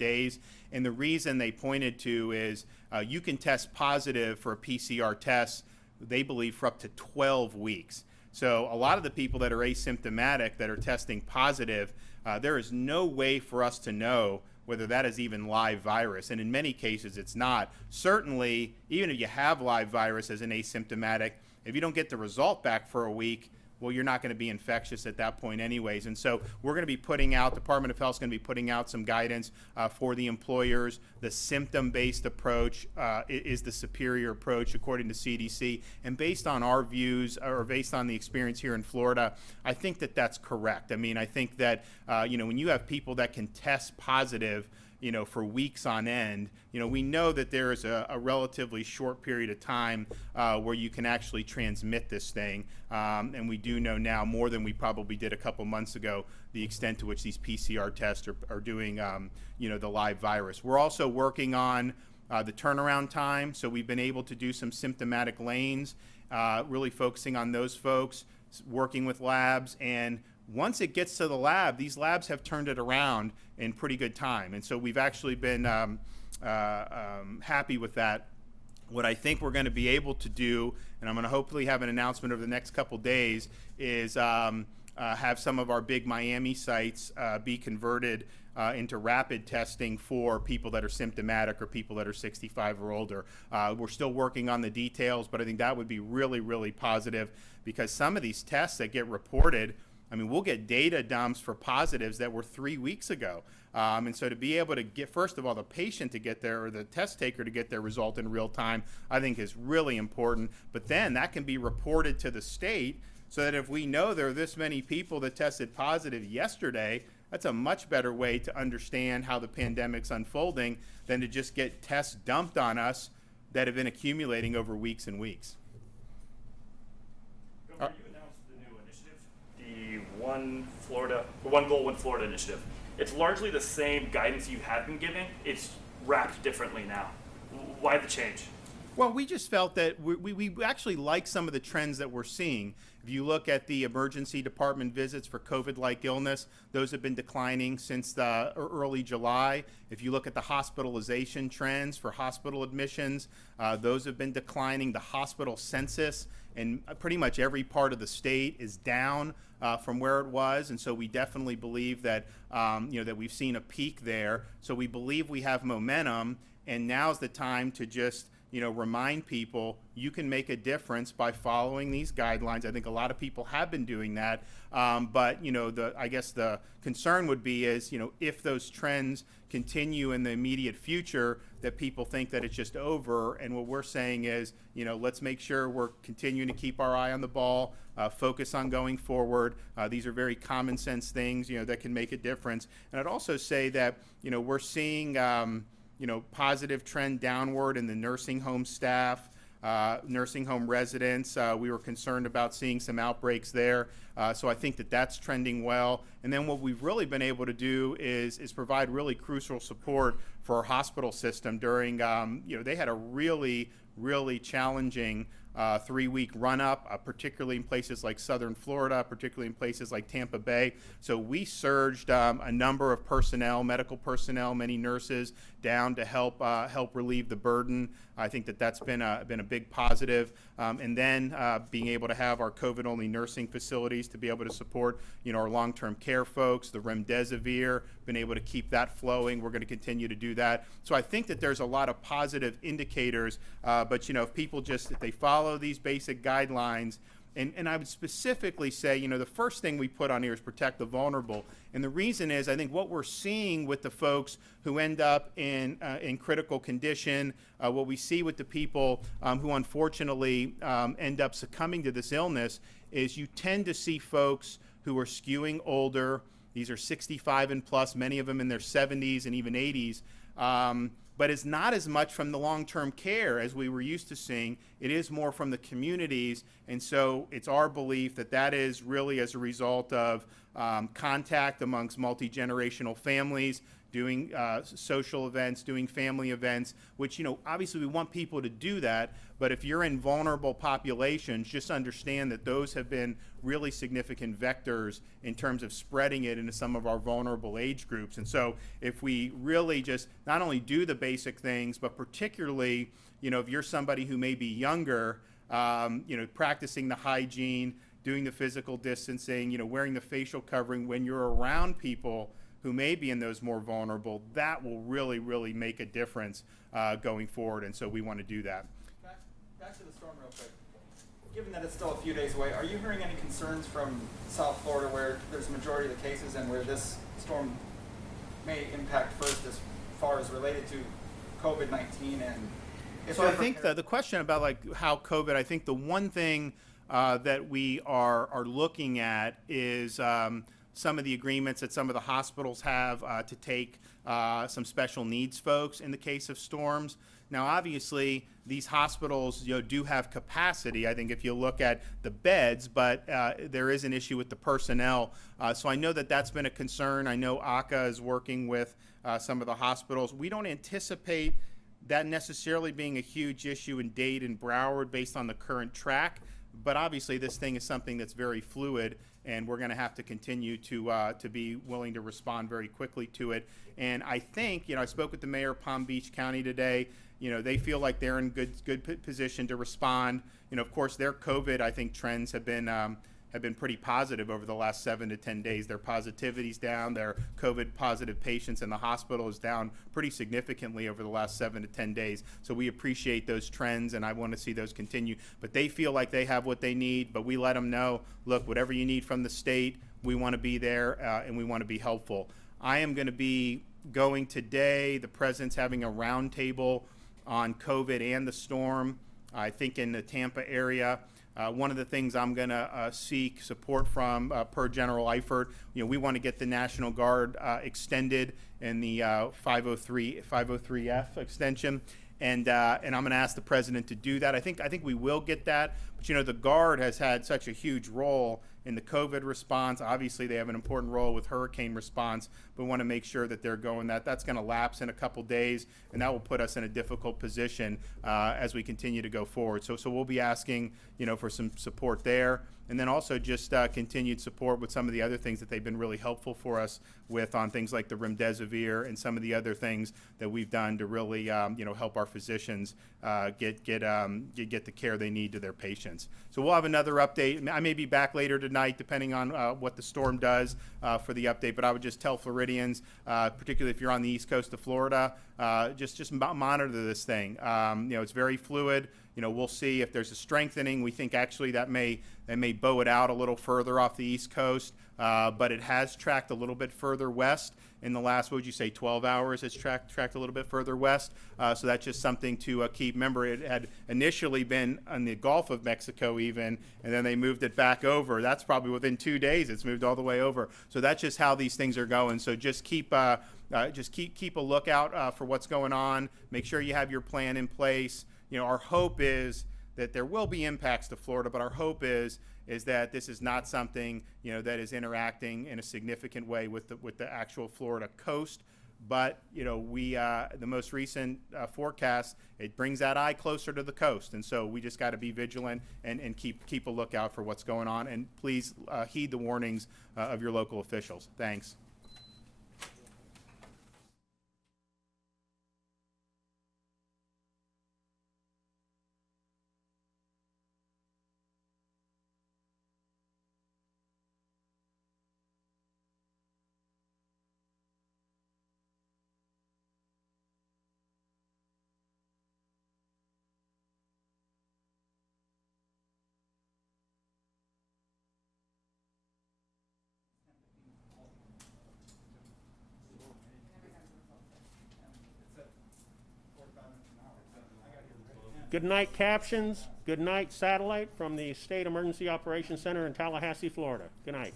days. And the reason they pointed to is you can test positive for a PCR test, they believe, for up to 12 weeks. So a lot of the people that are asymptomatic that are testing positive, there is no way for us to know whether that is even live virus. And in many cases, it's not. Certainly, even if you have live virus as an asymptomatic, if you don't get the result back for a week, well, you're not going to be infectious at that point anyways. And so we're going to be putting out, Department of Health is going to be putting out some guidance for the employers. The symptom-based approach is the superior approach according to CDC. And based on our views, or based on the experience here in Florida, I think that that's correct. I mean, I think that, when you have people that can test positive, for weeks on end, we know that there is a relatively short period of time where you can actually transmit this thing. And we do know now more than we probably did a couple months ago, the extent to which these PCR tests are doing, the live virus. We're also working on the turnaround time. So we've been able to do some symptomatic lanes, really focusing on those folks, working with labs. And once it gets to the lab, these labs have turned it around in pretty good time. And so we've actually been happy with that. What I think we're going to be able to do, and I'm going to hopefully have an announcement over the next couple days, is have some of our big Miami sites be converted into rapid testing for people that are symptomatic or people that are 65 or older. We're still working on the details, but I think that would be really, really positive, because some of these tests that get reported, I mean, we'll get data dumps for positives that were 3 weeks ago. And so to be able to get, first of all, the patient to get their, or the test taker to get their result in real time, I think is really important. But then that can be reported to the state, so that if we know there are this many people that tested positive yesterday, that's a much better way to understand how the pandemic's unfolding than to just get tests dumped on us that have been accumulating over weeks and weeks. Governor, you announced the new initiative, the One Goal, One Florida initiative. It's largely the same guidance you have been giving. It's wrapped differently now. Why the change? Well, we just felt that we actually like some of the trends that we're seeing. If you look at the emergency department visits for COVID-like illness, those have been declining since the early July. If you look at the hospitalization trends for hospital admissions, those have been declining. The hospital census in pretty much every part of the state is down from where it was, and so we definitely believe that that we've seen a peak there. So we believe we have momentum, and now's the time to just remind people you can make a difference by following these guidelines. I think a lot of people have been doing that, but I guess the concern would be is if those trends continue in the immediate future, that people think that it's just over. And what we're saying is let's make sure we're continuing to keep our eye on the ball, focus on going forward. These are very common sense things that can make a difference. And I'd also say that we're seeing positive trend downward in the nursing home staff, nursing home residents. We were concerned about seeing some outbreaks there. So I think that that's trending well. And then what we've really been able to do is provide really crucial support for our hospital system during, they had a really, really challenging 3-week run-up, particularly in places like southern Florida, particularly in places like Tampa Bay. So we surged a number of personnel, medical personnel, many nurses, down to help relieve the burden. I think that that's been a big positive. And then being able to have our COVID-only nursing facilities to be able to support our long-term care folks, the remdesivir, been able to keep that flowing. We're going to continue to do that. So I think that there's a lot of positive indicators. But if people if they follow these basic guidelines, and I would specifically say, the first thing we put on here is protect the vulnerable. And the reason is, I think what we're seeing with the folks who end up in critical condition, what we see with the people who unfortunately end up succumbing to this illness, is you tend to see folks who are skewing older. These are 65 and plus, many of them in their 70s and even 80s. But it's not as much from the long-term care as we were used to seeing. It is more from the communities. And so it's our belief that that is really as a result of contact amongst multi-generational families, doing social events, doing family events, which, you know, obviously we want people to do that, but if you're in vulnerable populations, just understand that those have been really significant vectors in terms of spreading it into some of our vulnerable age groups. And so if we really just not only do the basic things, but particularly, you know, if you're somebody who may be younger, you know, practicing the hygiene, doing the physical distancing, you know, wearing the facial covering when you're around people who may be in those more vulnerable, that will really, really make a difference going forward. And so we want to do that. Back to the storm real quick. Given that it's still a few days away, are you hearing any concerns from South Florida where there's a majority of the cases and where this storm may impact first as far as related to COVID-19? And so I think the question about like how COVID, I think the one thing that we are looking at is some of the agreements that some of the hospitals have to take some special needs folks in the case of storms. Now, obviously, these hospitals, you know, do have capacity. I think if you look at the beds, but there is an issue with the personnel. So I know that that's been a concern. I know ACA is working with some of the hospitals. We don't anticipate that necessarily being a huge issue in Dade and Broward based on the current track. But obviously, this thing is something that's very fluid, and we're going to have to continue to be willing to respond very quickly to it. And I think, you know, I spoke with the mayor of Palm Beach County today. You know, they feel like they're in good position to respond. You know, of course, their COVID, I think, trends have been pretty positive over the last 7 to 10 days. Their positivity's down. Their COVID positive patients in the hospital is down pretty significantly over the last 7 to 10 days. So we appreciate those trends, and I want to see those continue. But they feel like they have what they need, but we let them know, look, whatever you need from the state, we want to be there, and we want to be helpful. I am going to be going today. The president's having a roundtable on COVID and the storm, I think in the Tampa area. One of the things I'm going to seek support from, per General Eifert, you know, we want to get the National Guard extended in the 503F extension, and I'm going to ask the president to do that. I think we will get that, but you know, the Guard has had such a huge role in the COVID response. Obviously, they have an important role with hurricane response, but we want to make sure that they're going. That's going to lapse in a couple days, and that will put us in a difficult position as we continue to go forward. So we'll be asking, you know, for some support there, and then also just continued support with some of the other things that they've been really helpful for us with on things like the remdesivir and some of the other things that we've done to really, you know, help our physicians get the care they need to their patients. So we'll have another update. I may be back later tonight, depending on what the storm does for the update. But I would just tell Floridians, particularly if you're on the east coast of Florida, just monitor this thing. You know, it's very fluid. You know, we'll see if there's a strengthening. We think actually that may bow it out a little further off the east coast, but it has tracked a little bit further west in the last, what would you say, 12 hours? It's tracked a little bit further west. So that's just something to keep. Remember, it had initially been on the Gulf of Mexico even, and then they moved it back over. That's probably within 2 days. It's moved all the way over. So that's just how these things are going. So just keep a lookout for what's going on. Make sure you have your plan in place. You know, our hope is that there will be impacts to Florida, but our hope is that this is not something, you know, that is interacting in a significant way with the actual Florida coast. But you know, the most recent forecast, it brings that eye closer to the coast, and so we just got to be vigilant and keep a lookout for what's going on. And please heed the warnings of your local officials. Thanks. Good night captions, good night satellite from the State Emergency Operations Center in Tallahassee, Florida. Good night.